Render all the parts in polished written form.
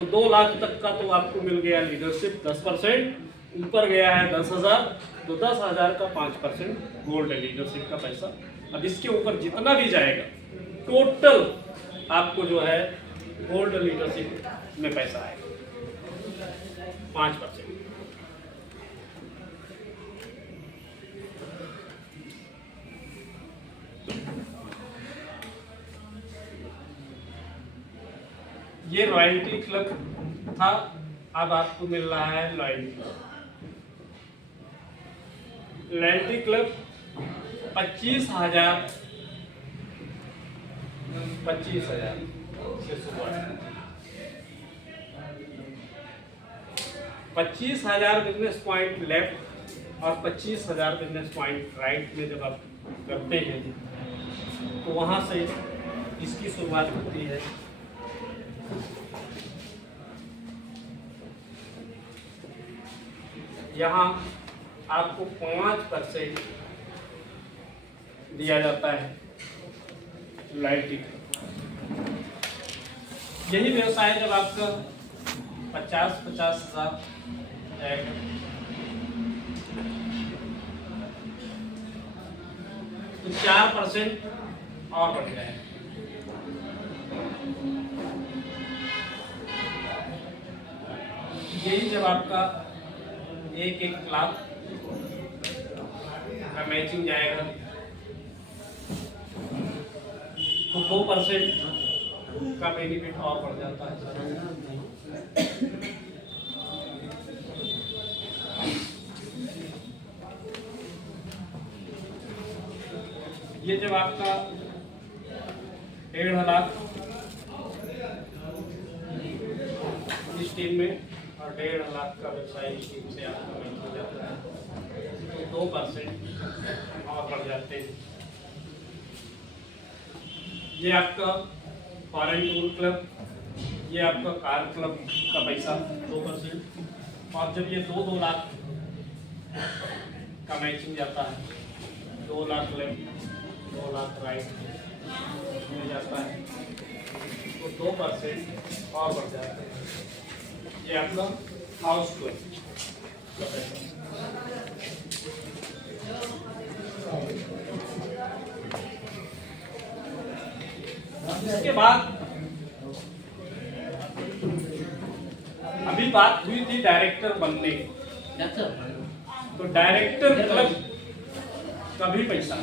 2 लाख तक का तो आपको मिल गया लीडरशिप 10%, ऊपर गया है 10,000, तो 10,000 का 5% गोल्ड लीडरशिप का पैसा। अब इसके ऊपर जितना भी जाएगा टोटल आपको जो है गोल्ड लीडरशिप में पैसा आएगा 5%। ये रॉयल्टी क्लब था, अब आपको मिल रहा है लॉयल्टी क्लब। लॉयल्टी क्लब 25,000 से शुरुआत है। 25,000 बिजनेस पॉइंट लेफ्ट और 25,000 बिजनेस पॉइंट राइट में जब आप करते हैं तो वहाँ से इसकी शुरुआत होती है। यहाँ आपको 5% दिया जाता है लॉयल्टी। यही व्यवसाय जब आपका 50,000 जाएगा तो 4% और बढ़ जाएगा। यही जब आपका 1 लाख का मैचिंग जाएगा तो 2% का बेनिफिट और बढ़ जाता है। ये जब आपका 1.5 लाख इस टीम में और 1.5 लाख का व्यवसाय इस टीम से आपका मिल हो जाता है तो 2% और बढ़ जाते हैं। ये आपका फॉरेन टूर क्लब, ये आपका कार क्लब का पैसा 2%। और जब ये 2 लाख का मैचिंग जाता है 2 लाख लेफ्ट 2 लाख राइट मिल जाता है तो 2% और बढ़ जाते हैं। ये आपका हाउस क्लब का पैसा। इसके बाद अभी बात हुई थी डायरेक्टर बनने की, तो डायरेक्टर क्लब का भी पैसा,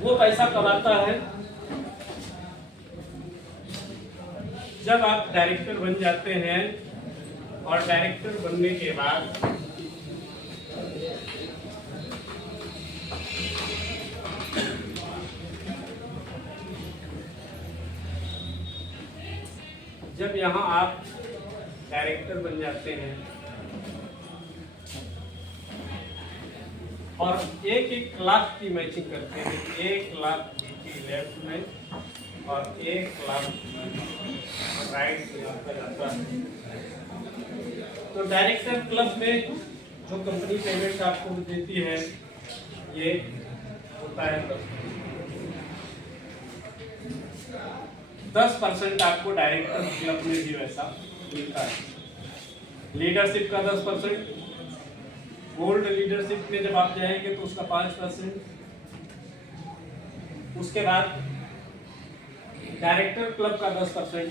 वो पैसा कब आता है जब आप डायरेक्टर बन जाते हैं और डायरेक्टर बनने के बाद जब यहाँ आप डायरेक्टर बन जाते हैं और 1 लाख की मैचिंग करते हैं, 1 लाख की लेफ्ट में और 1 लाख राइट में आपका जाता है, तो डायरेक्टर क्लब में जो कंपनी पेमेंट आपको देती है ये होता है 10% आपको डायरेक्टर क्लब में भी वैसा मिलता है। लीडरशिप का 10%, गोल्ड लीडरशिप में जब आप जाएंगे तो उसका 5%, उसके बाद डायरेक्टर क्लब का 10%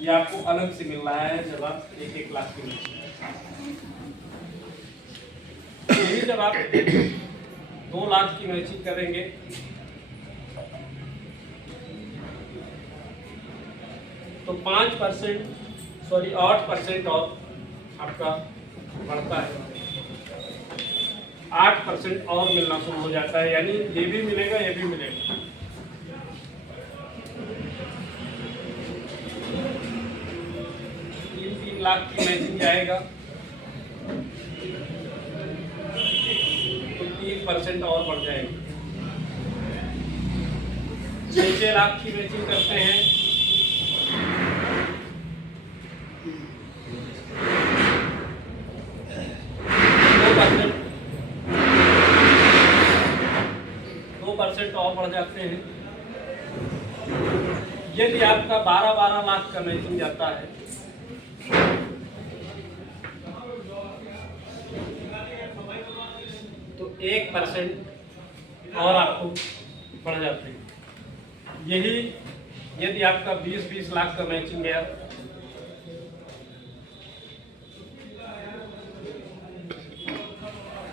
ये आपको अलग से मिल रहा है जब आप 1 लाख की मैचिंग। जब आप 2 लाख की मैचिंग करेंगे तो 8% और आपका बढ़ता है, 8% और मिलना शुरू हो जाता है, यानी ये भी मिलेगा ये भी मिलेगा। तीन लाख की मैचिंग जाएगा तो 3% और बढ़ जाएगा। 6 लाख की मैचिंग करते हैं और बढ़ जाते हैं। यदि आपका 12 लाख का मैचिंग जाता है तो 1% और आपको बढ़ जाते हैं। यही यदि आपका 20-20 लाख का मैचिंग गया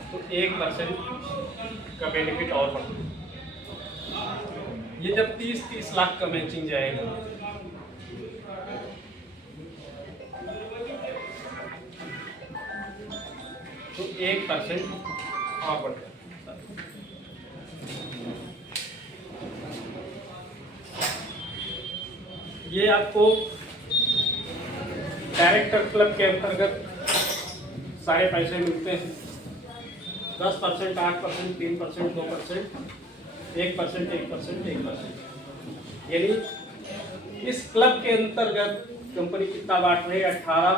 तो 1% का बेनिफिट और बढ़ता है। ये जब 30-30 लाख का मैचिंग जाएगा तो 1% और बढ़ जाता है। ये आपको डायरेक्टर क्लब के अंतर्गत सारे पैसे मिलते हैं। 10%, 8%, 3%, 2%, 1%, 1%, 1%। यानी इस क्लब के अंतर्गत कंपनी कितना बांट रही है? 18,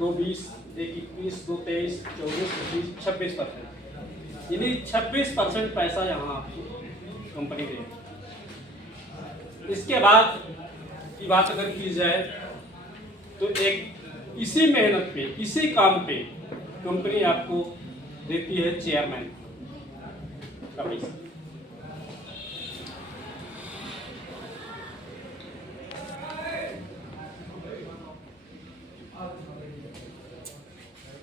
2 20, 1 21, 2 23, 24, 25, 26%। यानी 26% पैसा यहाँ आपको कंपनी देगी। इसके बाद की बात अगर की जाए तो एक इसी मेहनत पे, इसी काम पे कंपनी आपको देती है चेयरमैन का पैसा।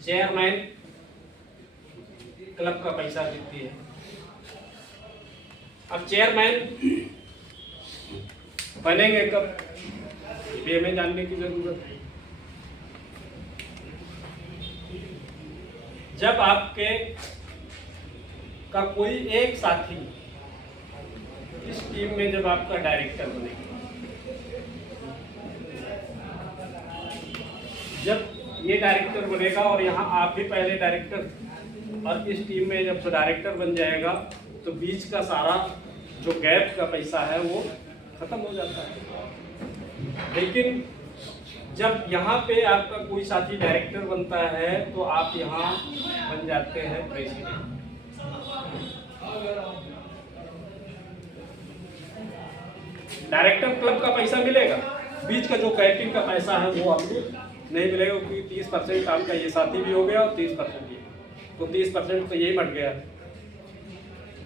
चेयरमैन क्लब का पैसा देती है। अब चेयरमैन बनेंगे कब, ये हमें जानने की जरूरत है। जब आपके का कोई एक साथी इस टीम में जब आपका डायरेक्टर बनेगा, जब ये डायरेक्टर बनेगा और यहाँ आप भी पहले डायरेक्टर, और इस टीम में जब डायरेक्टर बन जाएगा तो बीच का सारा जो गैप का पैसा है वो खत्म हो जाता है। लेकिन जब यहाँ पे आपका कोई साथी डायरेक्टर बनता है तो आप यहाँ बन जाते हैं प्रेसिडेंट। डायरेक्टर क्लब का पैसा मिलेगा, बीच का जो कैप्टन का पैसा है वो आपको नहीं मिलेगा, क्योंकि 30% आपका ये साथी भी हो गया और 30% ये, तो 30% तो यही बढ़ गया,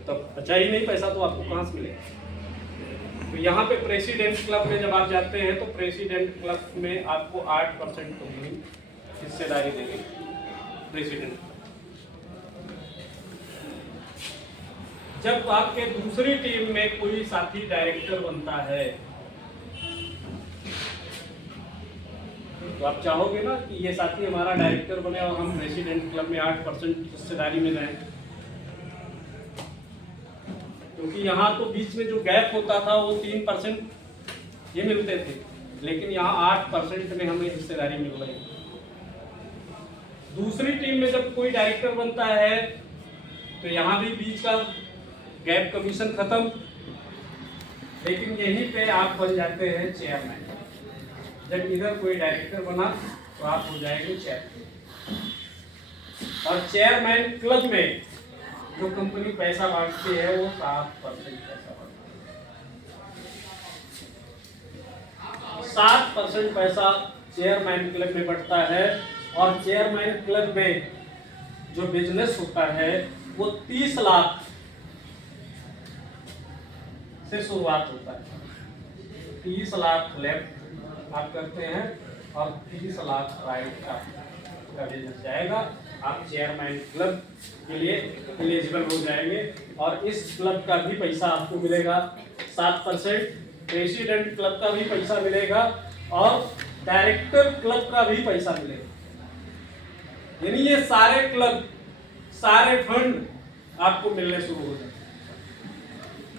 तो बचा ही नहीं पैसा, तो आपको कहाँ से मिलेगा। तो यहाँ पे प्रेसिडेंट क्लब में जब आप जाते हैं तो प्रेसिडेंट क्लब में आपको 8% की हिस्सेदारी देंगे प्रेसिडेंट। जब आपके दूसरी टीम में कोई साथी डायरेक्टर बनता है तो आप चाहोगे ना कि ये साथी हमारा डायरेक्टर बने और हम प्रेसिडेंट क्लब में 8% हिस्सेदारी में जाएं, क्योंकि यहाँ तो बीच में जो गैप होता था वो 3% ये मिलते थे, लेकिन यहाँ 8% में हमें हिस्सेदारी मिल रही है। दूसरी टीम में जब कोई डायरेक्टर बनता है तो यहाँ भी बीच का गैप कमीशन खत्म, लेकिन यहीं पे आप बन जाते हैं चेयरमैन। जब इधर कोई डायरेक्टर बना तो आप हो जाएंगे चेयरमैन। और चेयरमैन क्लब में जो कंपनी पैसा बांटती है वो 7% पैसा बांटती है। 7% पैसा चेयरमैन क्लब में बढ़ता है, और चेयरमैन क्लब में जो बिजनेस होता है वो 30 लाख से शुरुआत होता है। 30 लाख लेफ्ट आप करते हैं और 30 लाख राइट का बिजनेस जाएगा, आप चेयरमैन क्लब के लिए एलिजिबल हो जाएंगे। और इस क्लब का भी पैसा आपको मिलेगा 7%, प्रेसिडेंट क्लब का भी पैसा मिलेगा और डायरेक्टर क्लब का भी पैसा मिलेगा। यानी ये सारे क्लब, सारे फंड आपको मिलने शुरू हो जाए।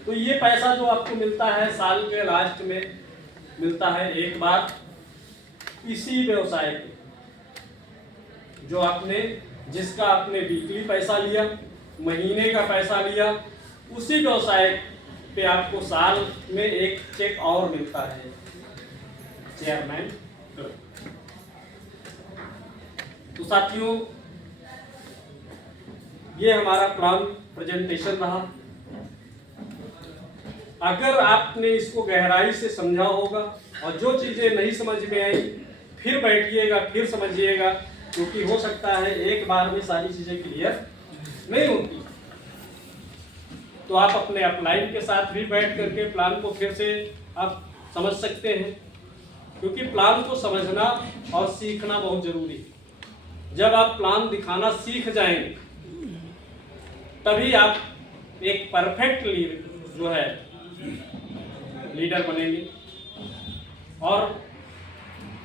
तो ये पैसा जो आपको मिलता है साल के लास्ट में मिलता है एक बार, इसी व्यवसाय के जो आपने, जिसका आपने वीकली पैसा लिया, महीने का पैसा लिया, उसी व्यवसाय पे आपको साल में एक चेक और मिलता है चेयरमैन क्लब। तो साथियों, ये हमारा प्लान प्रेजेंटेशन रहा। अगर आपने इसको गहराई से समझा होगा और जो चीजें नहीं समझ में आई फिर बैठिएगा, फिर समझिएगा, क्योंकि हो सकता है एक बार में सारी चीजें क्लियर नहीं होती। तो आप अपने अपलाइन के साथ भी बैठ करके प्लान को फिर से आप समझ सकते हैं, क्योंकि प्लान को समझना और सीखना बहुत जरूरी है। जब आप प्लान दिखाना सीख जाएंगे तभी आप एक परफेक्ट जो है लीडर बनेंगे, और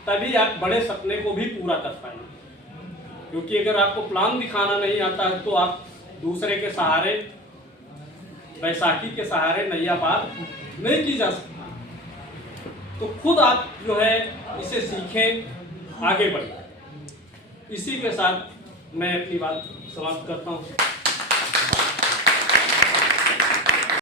तभी आप बड़े सपने को भी पूरा कर पाएंगे। क्योंकि अगर आपको प्लान दिखाना नहीं आता है तो आप दूसरे के सहारे, बैसाखी के सहारे नैया पार नहीं की जा सकती। तो खुद आप जो है इसे सीखें, आगे बढ़ें। इसी के साथ मैं अपनी बात समाप्त करता हूँ।